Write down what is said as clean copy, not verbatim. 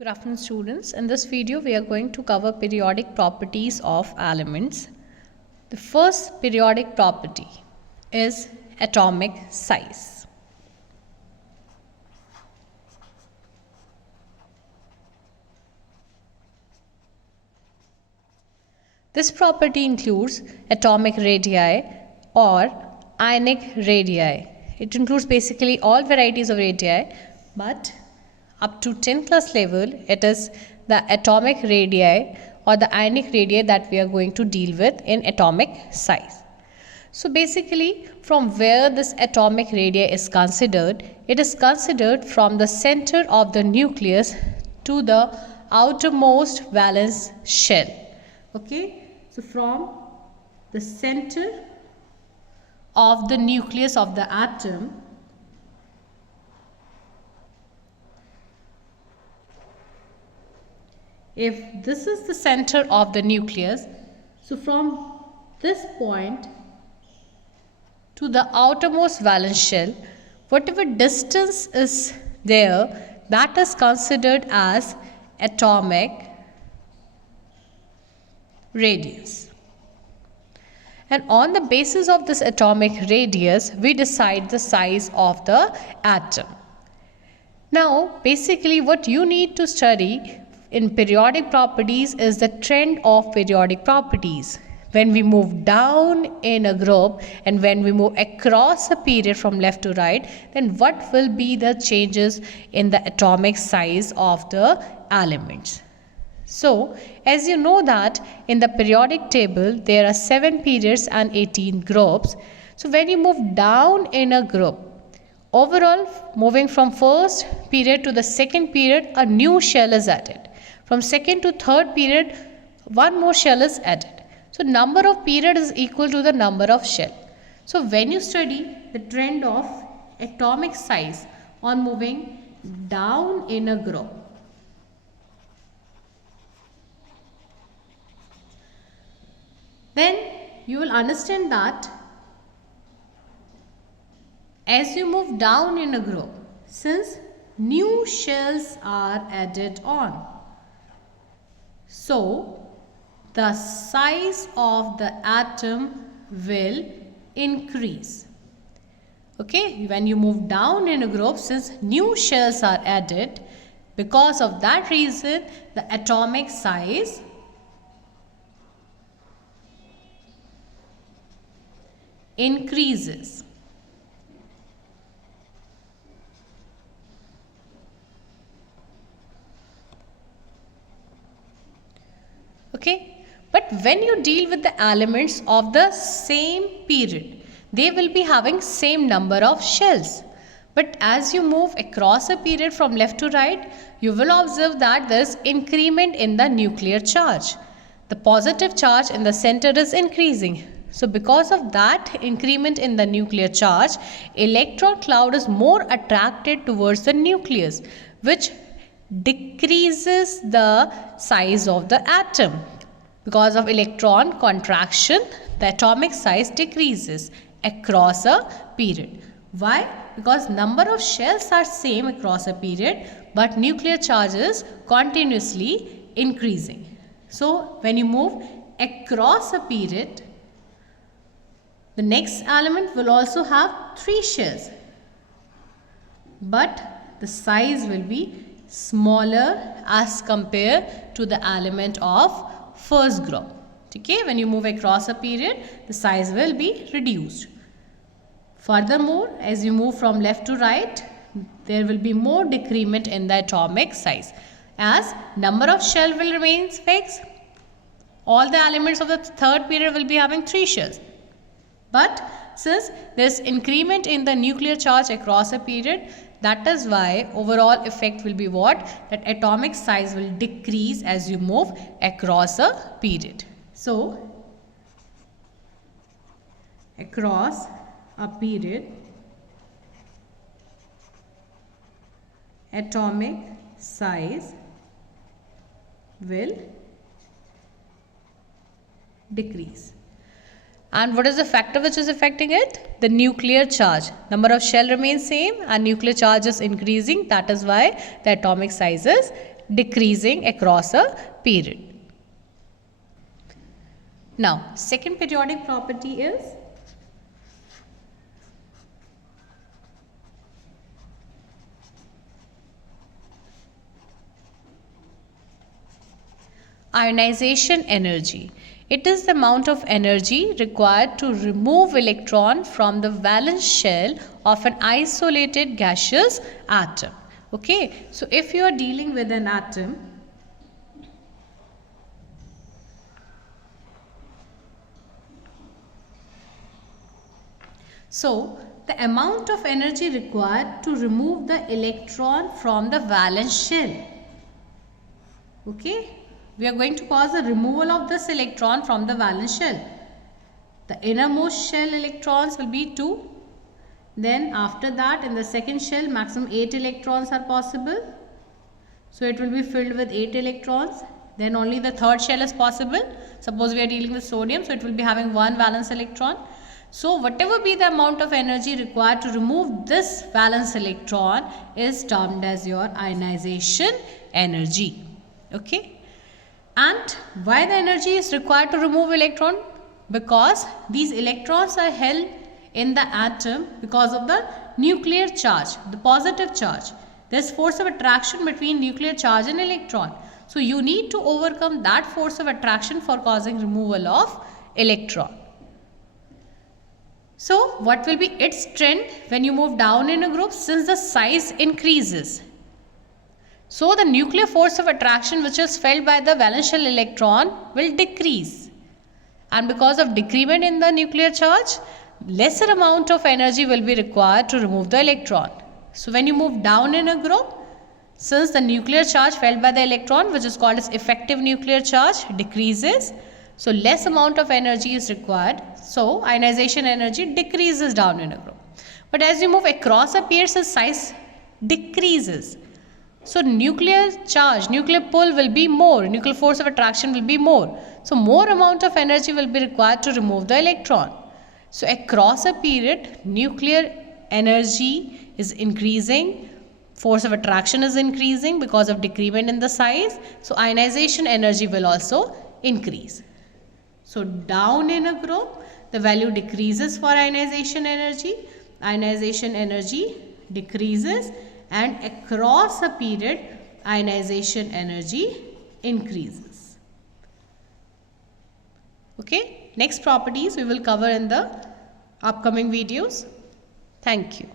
Good afternoon, students. In this video, we are going to cover periodic properties of elements. The first periodic property is atomic size. This property includes atomic radii or ionic radii. It includes basically all varieties of radii, but up to 10 class level, it is the atomic radii or the ionic radii that we are going to deal with in atomic size. So basically, from where this atomic radii is considered, it is considered from the center of the nucleus to the outermost valence shell. Okay, so from the center of the nucleus of the atom if this is the center of the nucleus, so from this point to the outermost valence shell, whatever distance is there, that is considered as atomic radius. And on the basis of this atomic radius, we decide the size of the atom. Now, basically what you need to study in periodic properties is the trend of periodic properties. When we move down in a group and when we move across a period from left to right, then what will be the changes in the atomic size of the elements? So, as you know that in the periodic table, there are 7 periods and 18 groups. So, when you move down in a group, overall moving from first period to the second period, a new shell is added. From second to third period, one more shell is added. So, number of periods is equal to the number of shell. So, when you study the trend of atomic size on moving down in a group, then you will understand that as you move down in a group, since new shells are added on, so the size of the atom will increase. Okay, when you move down in a group, since new shells are added, because of that reason, the atomic size increases. Okay, but when you deal with the elements of the same period, they will be having same number of shells. But as you move across a period from left to right, you will observe that there is increment in the nuclear charge. The positive charge in the center is increasing. So because of that increment in the nuclear charge, electron cloud is more attracted towards the nucleus, which decreases the size of the atom. Because of electron contraction, the atomic size decreases across a period. Why? Because number of shells are same across a period, but nuclear charge is continuously increasing. So when you move across a period, the next element will also have 3 shells, but the size will be smaller as compared to the element of first group. Okay, when you move across a period, the size will be reduced. Furthermore, as you move from left to right, there will be more decrement in the atomic size, as number of shell will remain fixed. All the elements of the third period will be having 3 shells. But since there is increment in the nuclear charge across a period, that is why overall effect will be what? That atomic size will decrease as you move across a period. So, across a period, atomic size will decrease. And what is the factor which is affecting it? The nuclear charge. Number of shell remains same and nuclear charge is increasing. That is why the atomic size is decreasing across a period. Now, second periodic property is ionization energy. It is the amount of energy required to remove electron from the valence shell of an isolated gaseous atom. Okay, so if you are dealing with an atom, so the amount of energy required to remove the electron from the valence shell. Okay, we are going to cause a removal of this electron from the valence shell. The innermost shell electrons will be 2. Then after that, in the second shell, maximum 8 electrons are possible. So it will be filled with 8 electrons. Then only the third shell is possible. Suppose we are dealing with sodium, so it will be having 1 valence electron. So whatever be the amount of energy required to remove this valence electron is termed as your ionization energy. Okay. And why the energy is required to remove electron? Because these electrons are held in the atom because of the nuclear charge, the positive charge. There is force of attraction between nuclear charge and electron. So you need to overcome that force of attraction for causing removal of electron. So what will be its trend when you move down in a group? Since the size increases, so the nuclear force of attraction which is felt by the valence shell electron will decrease. And because of decrement in the nuclear charge, lesser amount of energy will be required to remove the electron. So when you move down in a group, since the nuclear charge felt by the electron, which is called as effective nuclear charge, decreases, so less amount of energy is required. So ionization energy decreases down in a group. But as you move across a pair, its size decreases. So nuclear charge, nuclear pull will be more, nuclear force of attraction will be more. So more amount of energy will be required to remove the electron. So across a period, nuclear energy is increasing, force of attraction is increasing because of decrement in the size. So ionization energy will also increase. So down in a group, the value decreases for ionization energy decreases, and across a period, ionization energy increases. Okay, next properties we will cover in the upcoming videos. Thank you.